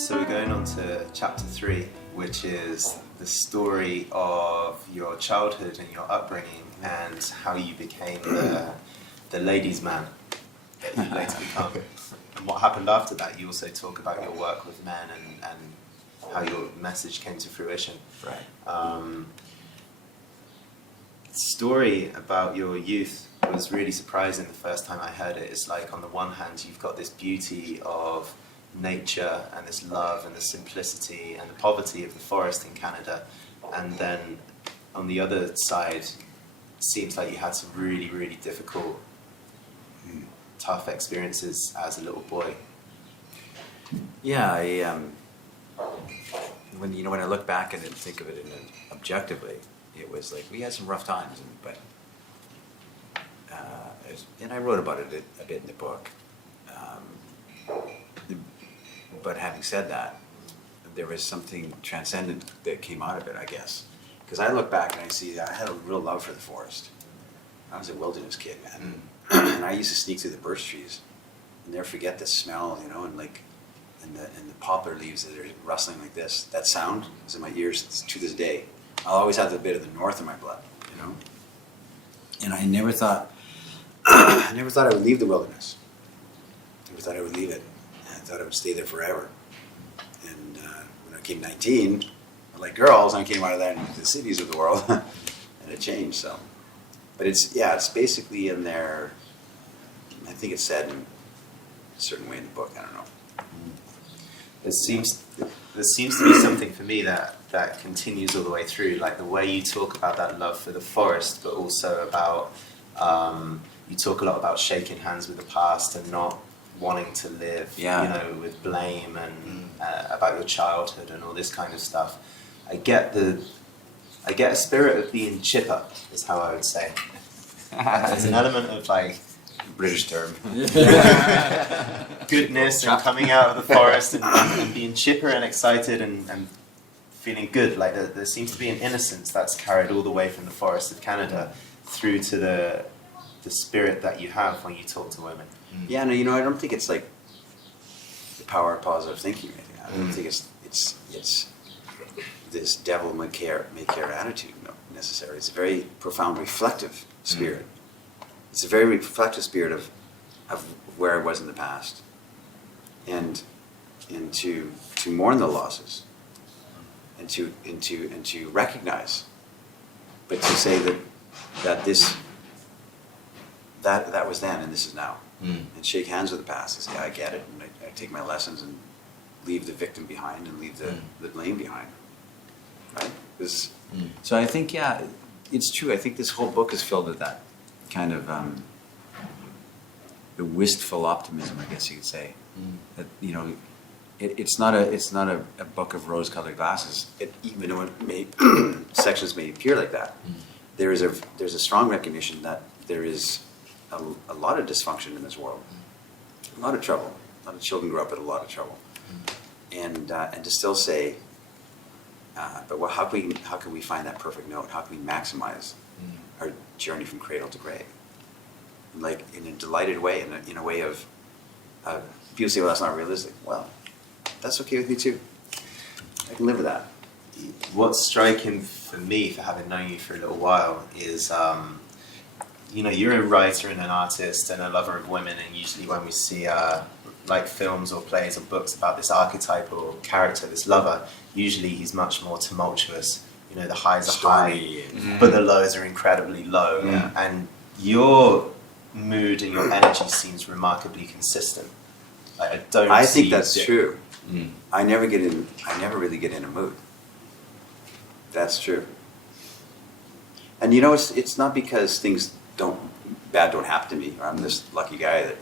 So we're going on to chapter 3, which is the story of your childhood and your upbringing and how you became the ladies' man that you later become. And what happened after that. You also talk about your work with men and how your message came to fruition. Right. The story about your youth was really surprising the first time I heard it. It's like, on the one hand, you've got this beauty of nature and this love and the simplicity and the poverty of the forest in Canada, and then on the other side, it seems like you had some really, really difficult, tough experiences as a little boy. Yeah, when I look back at it and think of it objectively, it was like we had some rough times, and I wrote about it a bit in the book. But having said that, there was something transcendent that came out of it, I guess. Because I look back and I see that I had a real love for the forest. I was a wilderness kid, man. And I used to sneak through the birch trees and never forget the smell, and the poplar leaves that are rustling like this. That sound is in my ears to this day. I'll always have a bit of the north in my blood, And I never thought I would leave the wilderness. I never thought I would leave it. I thought I would stay there forever. And when I came 19, like girls, I came out of that into the cities of the world, and it changed. So, but it's basically in there. I think it's said in a certain way in the book. I don't know. There seems to be something for me that continues all the way through, like the way you talk about that love for the forest, but also about you talk a lot about shaking hands with the past and not wanting to live, with blame and about your childhood and all this kind of stuff. I get a spirit of being chipper, is how I would say. There's an element of like British term. goodness and coming out of the forest and being chipper and excited and feeling good. Like there seems to be an innocence that's carried all the way from the forest of Canada through to the spirit that you have when you talk to women. Yeah, no, I don't think it's like the power of positive thinking or anything. I don't think it's this devil may care attitude necessarily. It's a very profound reflective spirit. It's a very reflective spirit of where I was in the past, and to mourn the losses, and to recognize, but to say that this that was then and this is now, and shake hands with the past and say I get it, and I take my lessons and leave the victim behind and leave the blame behind, right? So I think it's true. I think this whole book is filled with that kind of the wistful optimism, I guess you could say. That it's not a book of rose-colored glasses. Even though sections may appear like that, there's a strong recognition that there is a lot of dysfunction in this world, a lot of trouble. A lot of children grow up with a lot of trouble, and to still say, but how can we find that perfect note? How can we maximize our journey from cradle to grave, like in a delighted way, in a way of people say, well, that's not realistic. Well, that's okay with me too. I can live with that. What's striking for me, for having known you for a little while, is you're a writer and an artist and a lover of women, and usually when we see like films or plays or books about this archetypal character, this lover, usually he's much more tumultuous. The highs are high, but the lows are incredibly low. Yeah. And your mood and your energy seems remarkably consistent. I think that's true. I never really get in a mood. That's true. And it's not because things bad don't happen to me, or I'm this lucky guy that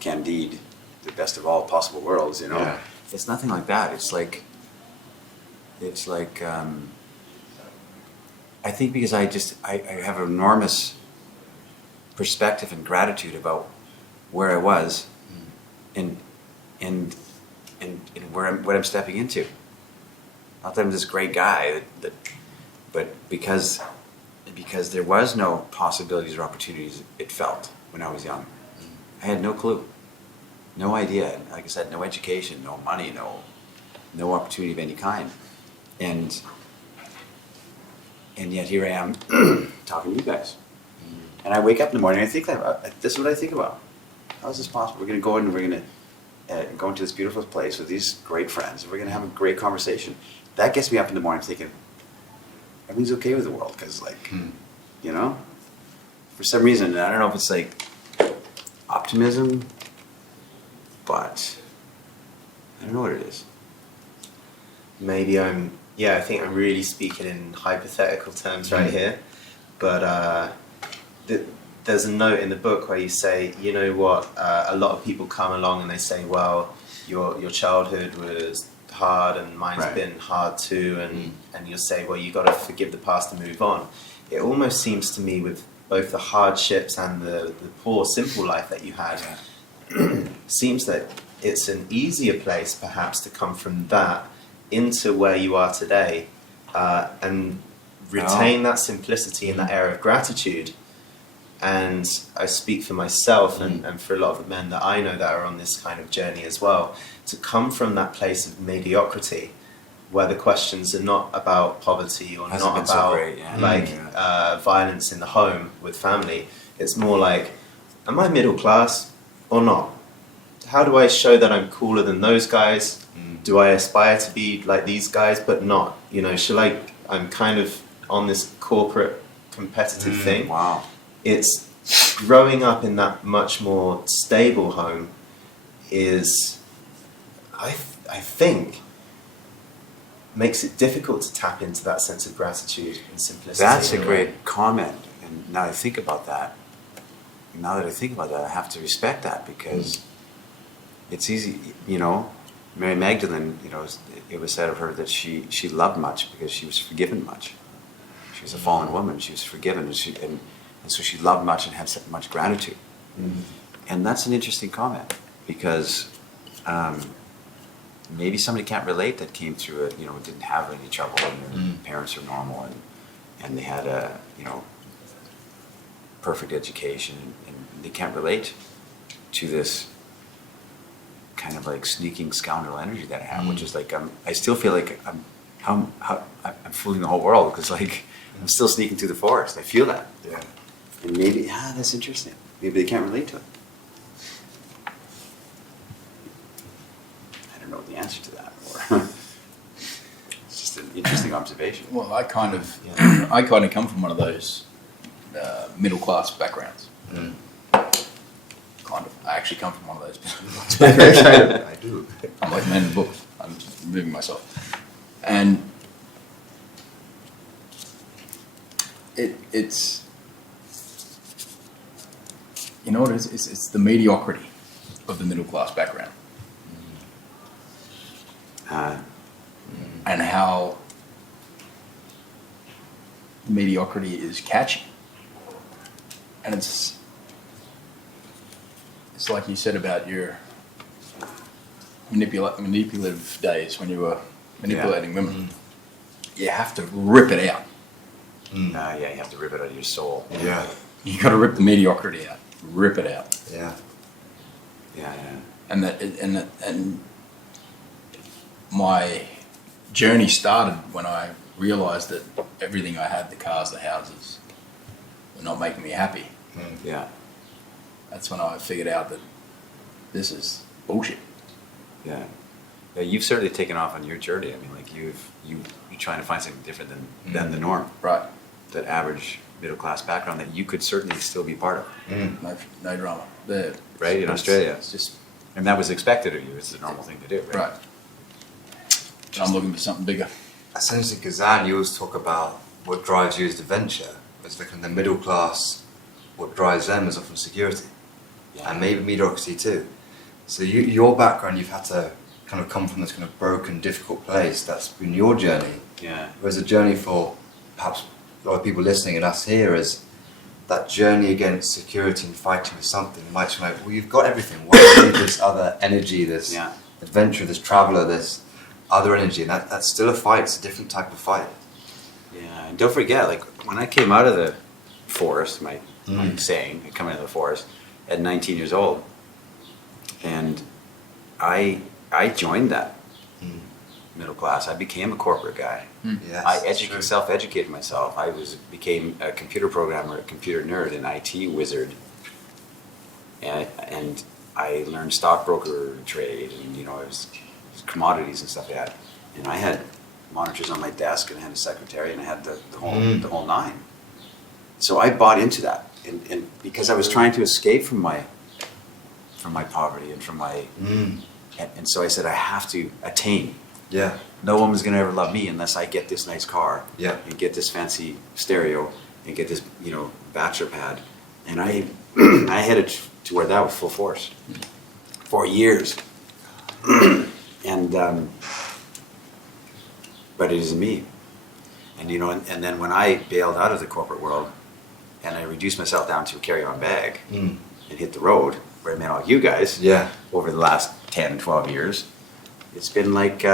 Candide, the best of all possible worlds. Yeah. It's nothing like that. It's like I think because I have an enormous perspective and gratitude about where I was and what I'm stepping into. Not that I'm this great guy, but because there was no possibilities or opportunities, it felt when I was young. I had no clue. no idea. Like I said, no education, no money, no opportunity of any kind. And yet here I am talking to you guys. And I wake up in the morning and I think this is what I think about. How is this possible? We're going to go in and we're going to go into this beautiful place with these great friends. We're going to have a great conversation. That gets me up in the morning thinking, everything's okay with the world. Because, like, you know, for some reason, I don't know if it's like optimism, but I don't know what it is. Maybe I think I'm really speaking in hypothetical terms right here. But there's a note in the book where you say, you know what, a lot of people come along and they say, well, your childhood was hard and mine's been hard too, and you'll say, well, you got to forgive the past and move on. It almost seems to me with both the hardships and the poor, simple life that you had, seems that it's an easier place perhaps to come from that into where you are today and retain that simplicity and that air of gratitude. And I speak for myself and for a lot of the men that I know that are on this kind of journey as well, to come from that place of mediocrity where the questions are not about poverty or not about so great, violence in the home with family. It's more like, am I middle class or not? How do I show that I'm cooler than those guys? Do I aspire to be like these guys but not? You know, I'm kind of on this corporate competitive thing. Wow. It's growing up in that much more stable home is, I think, makes it difficult to tap into that sense of gratitude and simplicity. That's a great comment. And now that I think about that, I have to respect that because it's easy, you know, Mary Magdalene, you know, it was said of her that she loved much because she was forgiven much. She was a fallen woman. She was forgiven, and so she loved much and had so much gratitude. And that's an interesting comment because maybe somebody can't relate that came through it, you know, didn't have any trouble and their parents are normal and they had a, you know, perfect education and they can't relate to this kind of like sneaking scoundrel energy that I have, which is like I still feel like I'm fooling the whole world because like I'm still sneaking through the forest. I feel that. Yeah. And maybe that's interesting. Maybe they can't relate to it. I don't know the answer to that, or it's just an interesting observation. Well, I kind of come from one of those middle class backgrounds. Kind of. I actually come from one of those backgrounds. I do. I'm like the man in the book. I'm moving myself, and it's you know what it is? It's the mediocrity of the middle class background. And how mediocrity is catchy. And it's like you said about your manipulative days when you were manipulating women. You have to rip it out. You have to rip it out of your soul. Yeah. You got to rip the mediocrity out. Rip it out. Yeah. And my journey started when I realized that everything I had, the cars, the houses, were not making me happy. Yeah. That's when I figured out that this is bullshit. Yeah. Yeah, you've certainly taken off on your journey. I mean, like you're trying to find something different than the norm. Right. That average middle class background that you could certainly still be part of. No drama. Right, in Australia. It's just and that was expected of you. It's the normal thing to do, right? right. And I'm looking for something bigger. Essentially, because Zan, you always talk about what drives you is the venture. It's like in the middle class, what drives them is often security. Yeah. And maybe mediocrity too. So your background, you've had to kind of come from this kind of broken, difficult place. That's been your journey. Yeah. Whereas a journey for perhaps a lot of people listening and us here is that journey against security and fighting for something. You might be like, well, you've got everything. Why do you need this other energy, this adventure, this traveller, this other energy? And that's still a fight. It's a different type of fight. Yeah, and don't forget, like when I came out of the forest, my saying, coming out of the forest at 19 years old, And I joined that middle class. I became a corporate guy. Yes, I true. self-educated myself. I became a computer programmer, a computer nerd, an IT wizard, and I learned stockbroker trade, and it was commodities and stuff like that. And I had monitors on my desk, and I had a secretary, and I had the whole nine. So I bought into that, and because I was trying to escape from my poverty and from my, and so I said I have to attain. Yeah. No woman's gonna ever love me unless I get this nice car, Yeah. and get this fancy stereo, and get this bachelor pad, and I I headed toward that with full force for years, and but it isn't me, and and then when I bailed out of the corporate world, and I reduced myself down to a carry-on bag and hit the road, where I met all you guys Yeah. over the last 10, 12 years. It's been like,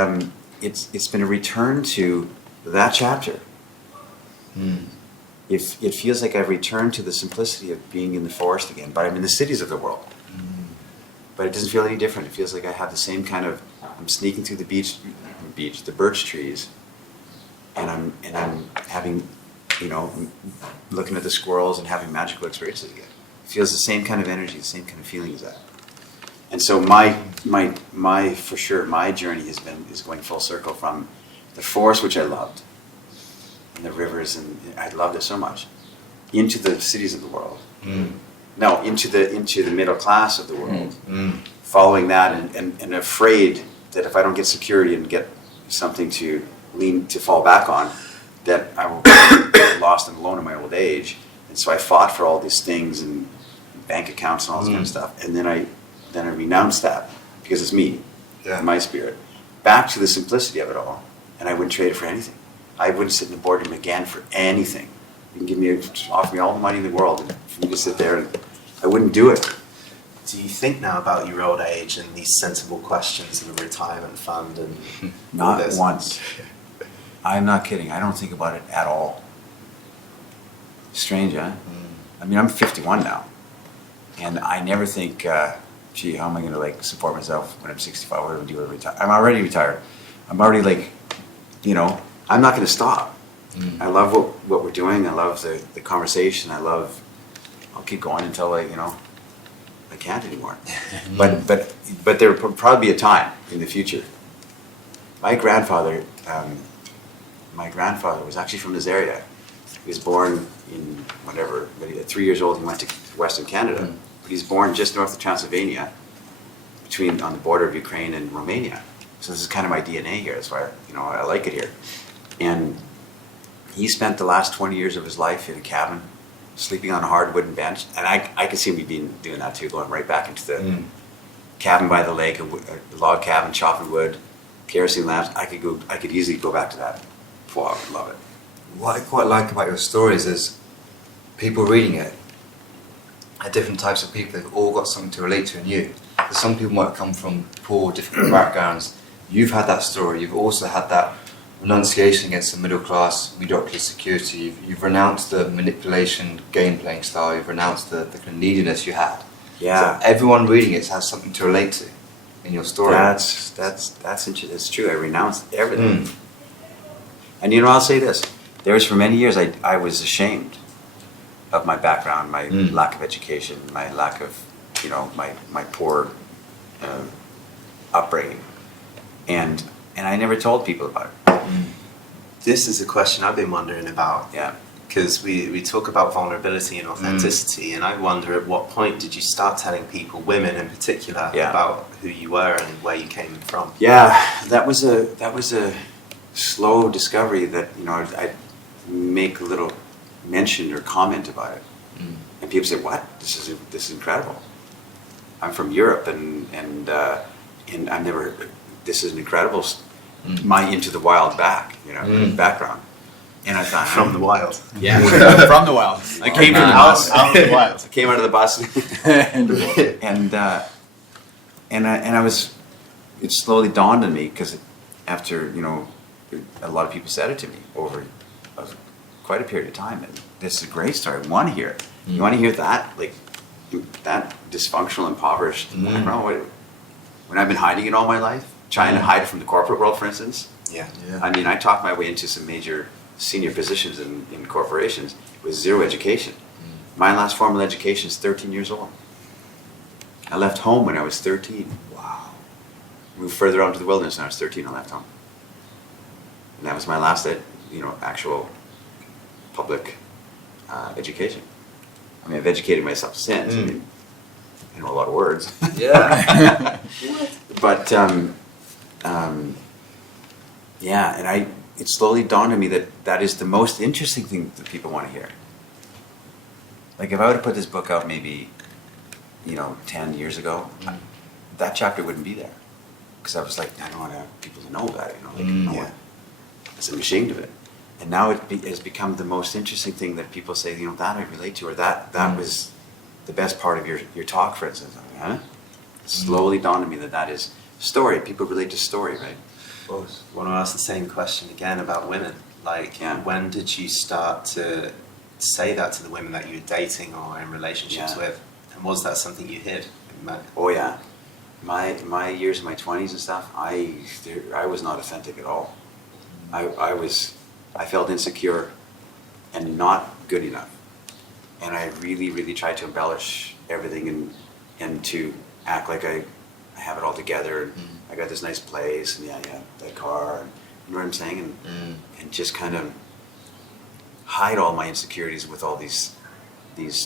it's been a return to that chapter. It feels like I've returned to the simplicity of being in the forest again, but I'm in the cities of the world. But it doesn't feel any different. It feels like I have the same kind of, I'm sneaking through the birch trees, and I'm having, looking at the squirrels and having magical experiences again. It feels the same kind of energy, the same kind of feeling as that. And so my for sure, my journey is going full circle from the forest, which I loved, and the rivers, and I loved it so much, into the cities of the world. No, into the middle class of the world. Following that, and afraid that if I don't get security and get something to fall back on, that I will get lost and alone in my old age. And so I fought for all these things and bank accounts and all this kind of stuff. And then I renounced that because it's me, my spirit, back to the simplicity of it all. And I wouldn't trade it for anything. I wouldn't sit in the boardroom again for anything. You can offer me all the money in the world, and for me to sit there, and I wouldn't do it. Do you think now about your old age and these sensible questions of a retirement fund and all Not this? once. I'm not kidding. I don't think about it at all. Strange, huh? I mean, I'm 51 now, and I never think, gee, how am I going to support myself when I'm 65? What do I do when I retire? I'm already retired. I'm already I'm not going to stop. I love what we're doing. I love the conversation. I'll keep going until I can't anymore. But there will probably be a time in the future. My grandfather was actually from this area. He was born in whatever, but at 3 years old he went to Western Canada. But he's born just north of Transylvania, on the border of Ukraine and Romania. So this is kind of my DNA here. That's why I like it here. And he spent the last 20 years of his life in a cabin, sleeping on a hard wooden bench. And I could see me doing that too, going right back into the cabin by the lake, a log cabin, chopping wood, kerosene lamps. I could easily go back to that. Oh, I would love it. What I quite like about your stories is people reading it are different types of people. They've all got something to relate to in you. Some people might come from poor, difficult backgrounds. You've had that story. You've also had that renunciation against the middle class, mediocrity, security. You've renounced the manipulation, game playing style. You've renounced the kind of neediness you had. Yeah. So everyone reading it has something to relate to in your story. That's interesting. It's true. I renounced everything. And I'll say this. There was, for many years, I was ashamed of my background, my lack of education, my lack of, my poor upbringing. And I never told people about it. This is a question I've been wondering about. Yeah. Because we talk about vulnerability and authenticity, and I wonder at what point did you start telling people, women in particular, about who you were and where you came from? Yeah, that was a slow discovery that I'd make a little mention or comment about it, and people say, "What? This is incredible. I'm from Europe, and I've never. This is an incredible. My into the wild background." And I thought, From the wild. Yeah, from the wild. I came from the bus. Out of the wild. I came out of the bus, and I was. It slowly dawned on me because after a lot of people said it to me over quite a period of time, and this is a great story. I want to hear it. You want to hear that? that dysfunctional, impoverished. I don't know when I've been hiding it all my life, trying to hide it from the corporate world, for instance. Yeah. I mean, I talked my way into some major senior positions in corporations with zero education. My last formal education is 13 years old. I left home when I was 13. Wow. Moved further out into the wilderness when I was 13. I left home, and that was my last, actual public education. I mean, I've educated myself since. I mean, I know a lot of words. Yeah. But yeah, and it slowly dawned on me that is the most interesting thing that people want to hear. Like if I would have put this book out maybe, 10 years ago, that chapter wouldn't be there. Because I was like, I don't want people to know about it, because I'm ashamed of it. And now it has become the most interesting thing that people say, that I relate to, or that was the best part of your talk, for instance. I'm like, huh? It slowly dawned on me that is story. People relate to story, right? I want to ask the same question again about women. Like, when did you start to say that to the women that you were dating or in relationships with? And was that something you hid? Oh yeah, my years in my 20s and stuff, I was not authentic at all. I felt insecure and not good enough, and I really, really tried to embellish everything and to act like I have it all together. And I got this nice place, and that car, and you know what I'm saying, and just kind of hide all my insecurities with all these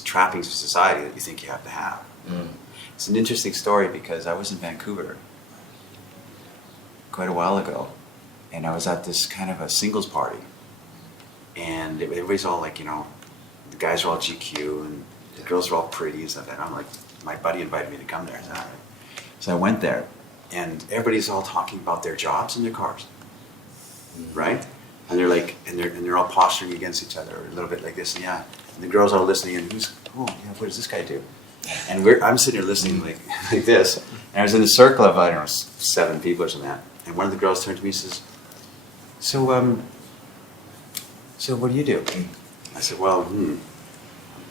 trappings of society that you think you have to have. It's an interesting story because I was in Vancouver quite a while ago, and I was at this kind of a singles party, and everybody's all like, the guys are all GQ and the girls are all pretty and stuff, and I'm like, my buddy invited me to come there. I said, all right. So I went there, and everybody's all talking about their jobs and their cars, right? And they're like, and they're all posturing against each other a little bit like this, and the girls are listening, and what does this guy do? And I'm sitting here listening like this, and I was in a circle of, I don't know, 7 people or something like that, and one of the girls turned to me and says, so what do you do? I said, well,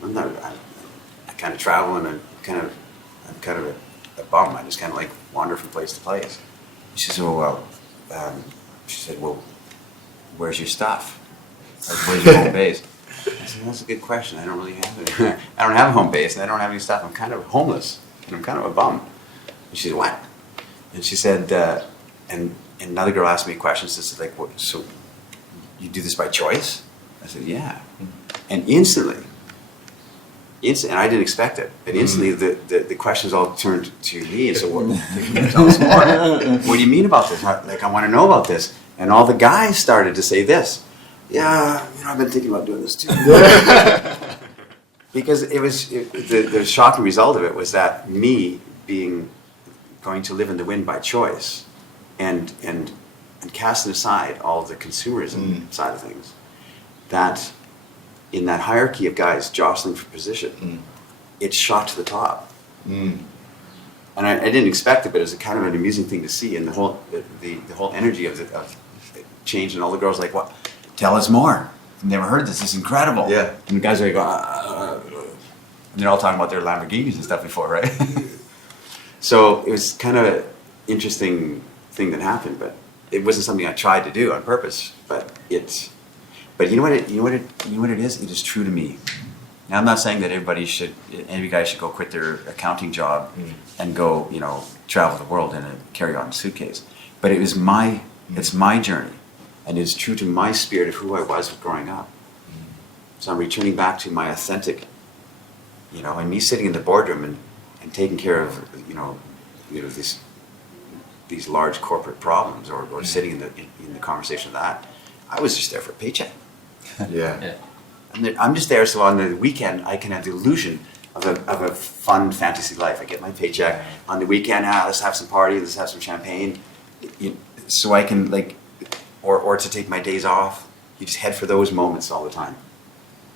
I kind of travel, and I'm kind of a bum. I just kind of like wander from place to place. She said, well, where's your stuff? Like, where's your home base? I said, that's a good question. I don't really have it. I don't have a home base, and I don't have any stuff. I'm kind of homeless, and I'm kind of a bum. And she said, what? And she said, and another girl asked me a question. She said, like, what, so you do this by choice? I said, yeah. And instantly, and I didn't expect it, but instantly the questions all turned to me and said, well, tell us more. What do you mean about this? Like, I want to know about this. And all the guys started to say this. Yeah, I've been thinking about doing this too. Because the shocking result of it was that me going to live in the wind by choice and casting aside all the consumerism side of things, that in that hierarchy of guys jostling for position, it shot to the top. And I didn't expect it, but it was kind of an amusing thing to see, and the whole energy of change, and all the girls like, what? Tell us more. I've never heard this. This is incredible. Yeah. And the guys are like, and they're all talking about their Lamborghinis and stuff before, right? So it was kind of an interesting thing that happened, but it wasn't something I tried to do on purpose. But you know what it is? It is true to me. Now, I'm not saying that every guy should go quit their accounting job and go, travel the world in a carry-on suitcase. But it's my journey, and it's true to my spirit of who I was growing up. So I'm returning back to my authentic, and me sitting in the boardroom and taking care of, these large corporate problems, or sitting in the conversation of that. I was just there for a paycheck. Yeah. And I'm just there so on the weekend I can have the illusion of a fun fantasy life. I get my paycheck on the weekend. Let's have some party. Let's have some champagne. So I can or to take my days off. You just head for those moments all the time.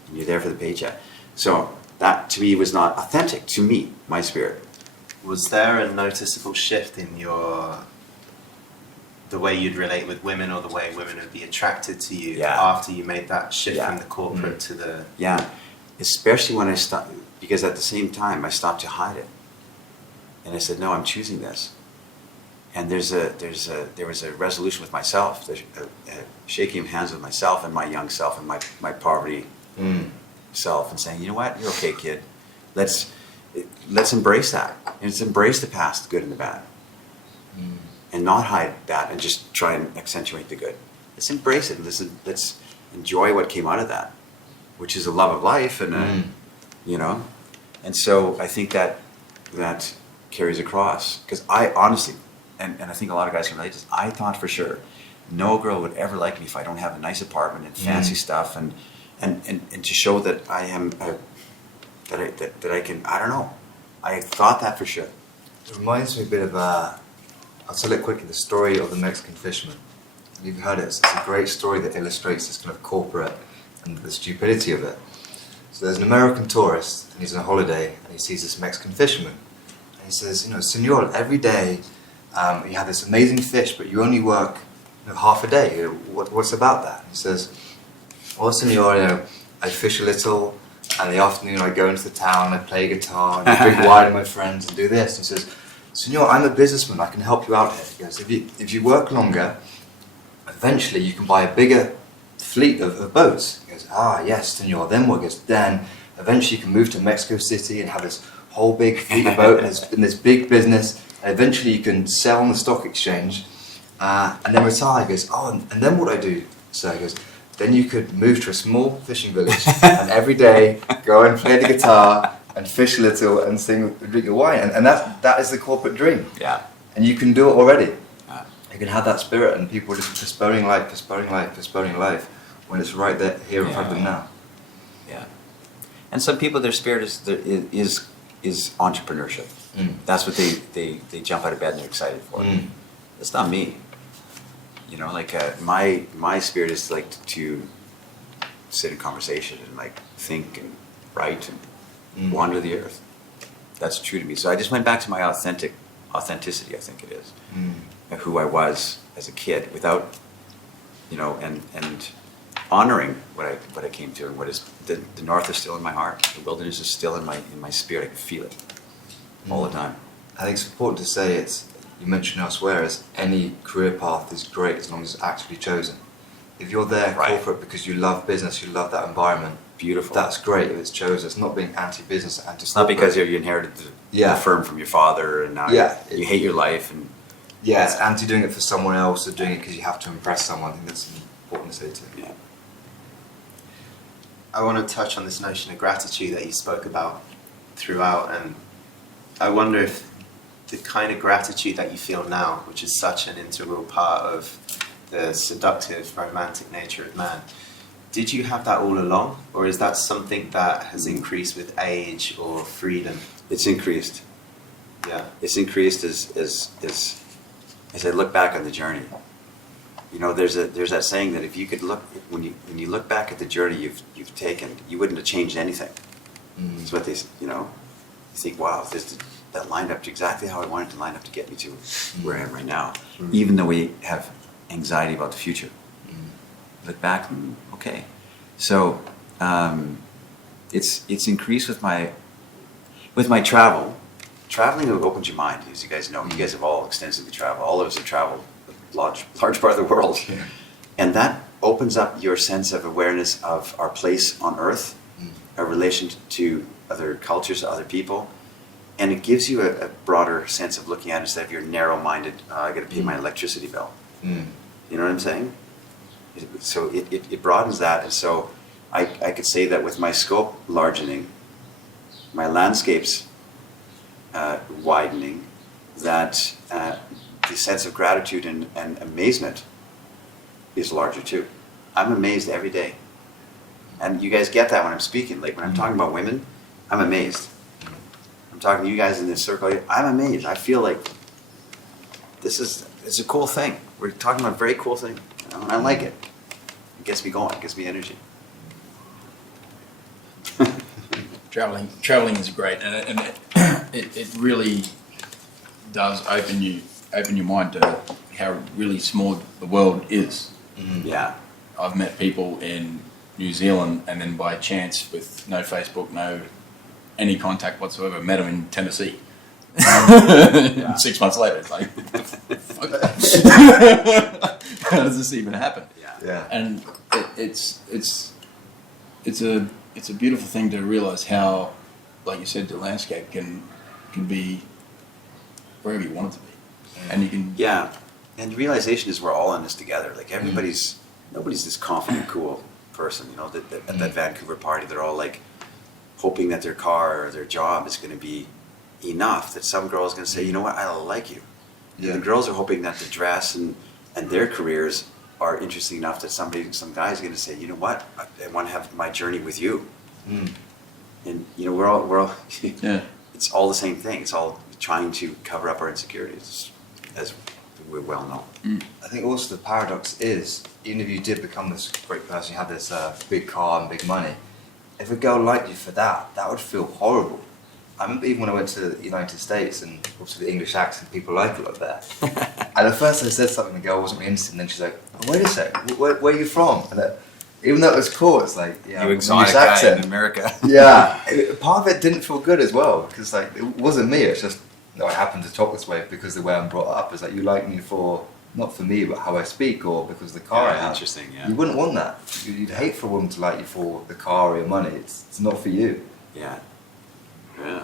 And you're there for the paycheck. So that to me was not authentic to me, my spirit. Was there a noticeable shift in the way you'd relate with women, or the way women would be attracted to you after you made that shift from the corporate to the... Yeah, especially when I because at the same time I stopped to hide it, and I said, no, I'm choosing this. And there was a resolution with myself, shaking of hands with myself and my young self and my poverty self, and saying, you know what, you're okay, kid. Let's embrace that. And let's embrace the past, the good and the bad, and not hide that and just try and accentuate the good. Let's embrace it. Let's enjoy what came out of that, which is a love of life, and you know. And so I think that carries across, because I honestly. And I think a lot of guys can relate to this. I thought for sure no girl would ever like me if I don't have a nice apartment and fancy stuff, and to show that I am that I can. I don't know. I thought that for sure. It reminds me a bit of I'll tell it quickly. The story of the Mexican fisherman. You've heard it. It's a great story that illustrates this kind of corporate and the stupidity of it. So there's an American tourist, and he's on a holiday, and he sees this Mexican fisherman, and he says, you know, Senor, every day. You have this amazing fish, but you only work half a day. What's about that? He says, well, senor, I fish a little, and in the afternoon I go into the town, I play guitar, and I drink wine with my friends and do this. He says, senor, I'm a businessman, I can help you out here. He goes, if you work longer, eventually you can buy a bigger fleet of boats. He goes, yes, senor. Then what? He goes, then eventually you can move to Mexico City and have this whole big fleet of boats and this big business. And eventually you can sell on the stock exchange and then retire. He goes, and then what I do? So he goes, then you could move to a small fishing village and every day go and play the guitar and fish a little and sing, drink your wine. And that is the corporate dream. Yeah. And you can do it already. You can have that spirit, and people are just postponing life when it's right there, here in front of them now. Yeah. And some people, their spirit is entrepreneurship. That's what they jump out of bed and they're excited for. That's not me. You know, like my spirit is like to sit in conversation and like think and write and wander the earth. That's true to me. So I just went back to my authenticity, I think it is, of who I was as a kid, without, you know, and honoring what I came to, and what is the north is still in my heart. The wilderness is still in my spirit. I can feel it all the time. I think it's important to say you mentioned elsewhere, is any career path is great as long as it's actually chosen. If you're there corporate because you love business, you love that environment, beautiful. That's great if it's chosen. It's not being anti-business, anti-corporate. It's not because you inherited the firm from your father and now you hate your life. And it's anti doing it for someone else or doing it because you have to impress someone. I think that's important to say too. Yeah. I want to touch on this notion of gratitude that you spoke about throughout, and I wonder if the kind of gratitude that you feel now, which is such an integral part of the seductive, romantic nature of man, did you have that all along, or is that something that has increased with age or freedom? It's increased. Yeah. It's increased as I look back on the journey. You know, there's that saying that if you could look, when you look back at the journey you've taken, you wouldn't have changed anything. It's what they, you know, you think, wow, that lined up to exactly how I wanted to line up to get me to where I am right now. Even though we have anxiety about the future. Look back, okay. So it's increased with my travel. Traveling opens your mind, as you guys know. You guys have all extensively traveled. All of us have traveled a large part of the world. Yeah. And that opens up your sense of awareness of our place on Earth, our relation to other cultures, other people. And it gives you a broader sense of looking at it instead of your narrow-minded, I got to pay my electricity bill. You know what I'm saying? So it broadens that. And so I could say that with my scope largening, my landscapes widening, that the sense of gratitude and amazement is larger too. I'm amazed every day. And you guys get that when I'm speaking. Like when I'm talking about women, I'm amazed. I'm talking to you guys in this circle, I'm amazed. I feel like it's a cool thing. We're talking about a very cool thing. You know, and I like it. It gets me going, it gives me energy. Traveling is great, and it really does open your mind to how really small the world is. Yeah, I've met people in New Zealand, and then by chance, with no Facebook, no any contact whatsoever. Met him in Tennessee. Yeah. 6 months later, it's like, how does this even happen? Yeah. And it's a beautiful thing to realize how, like you said, the landscape can be wherever you want it to be, and you can. Yeah, and the realization is we're all in this together. Like nobody's this confident, cool person. You know, at that Vancouver party, they're all like hoping that their car or their job is going to be enough. That some girl is going to say, you know what, I like you. Yeah. And the girls are hoping that the dress and their careers are interesting enough that some guy is going to say, you know what, I want to have my journey with you. Mm. And you know, we're all Yeah. it's all the same thing. It's all trying to cover up our insecurities, as we well know. I think also the paradox is, even if you did become this great person, you had this big car and big money, if a girl liked you for that, that would feel horrible. I remember even when I went to the United States, and obviously the English accent, people like it up there. And at first I said something, the girl wasn't really interested, and then she's like, oh, wait a sec, where are you from? And even though it was cool, it's like, yeah, You English exotic guy accent. in America. Yeah, part of it didn't feel good as well, because like it wasn't me. It's just I happen to talk this way because the way I'm brought up is like, you like me for not for me, but how I speak, or because of the car I have. Interesting, yeah. You wouldn't want that. You'd hate for a woman to like you for the car or your money. It's not for you. Yeah. Yeah.